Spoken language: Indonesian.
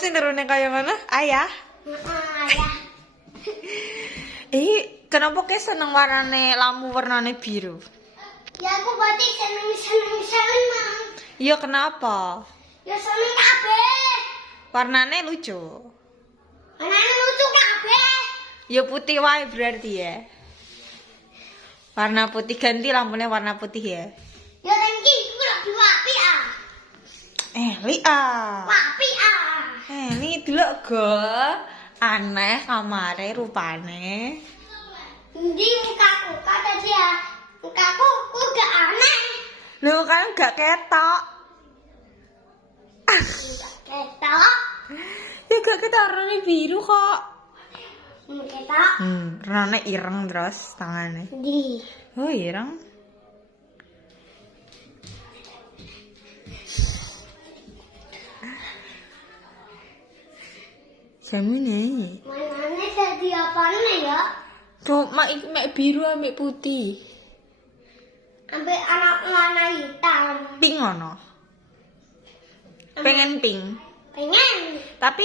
sih turunnya kayak mana? Ayah? Ayah. Kenapa kayak seneng warnane lampu warnane biru? Ya aku berarti seneng. Iya kenapa? Ya seneng kabeh. Warnane lucu. Warnane lucu kabeh. Ya putih wae berarti ya. Warna putih, ganti lampunya warna putih ya. Ya tengki aku lebih wapi ah. Li ah. Wapi ah. Li delok go. Aneh kamare rupane. Ndi mukaku kata dia. Mukaku gak aneh. Lho kan gak ketok. Ketok. Ya gak ketok warnane biru kok. Ketok. Warnane ireng terus tangane. Di. Oh, ireng. Samune. Manane jadi apane ya? Tuh, mek biru ambek putih. Ambek anak warna hitam. Pink ono. Pengen pink. Pengen. Tapi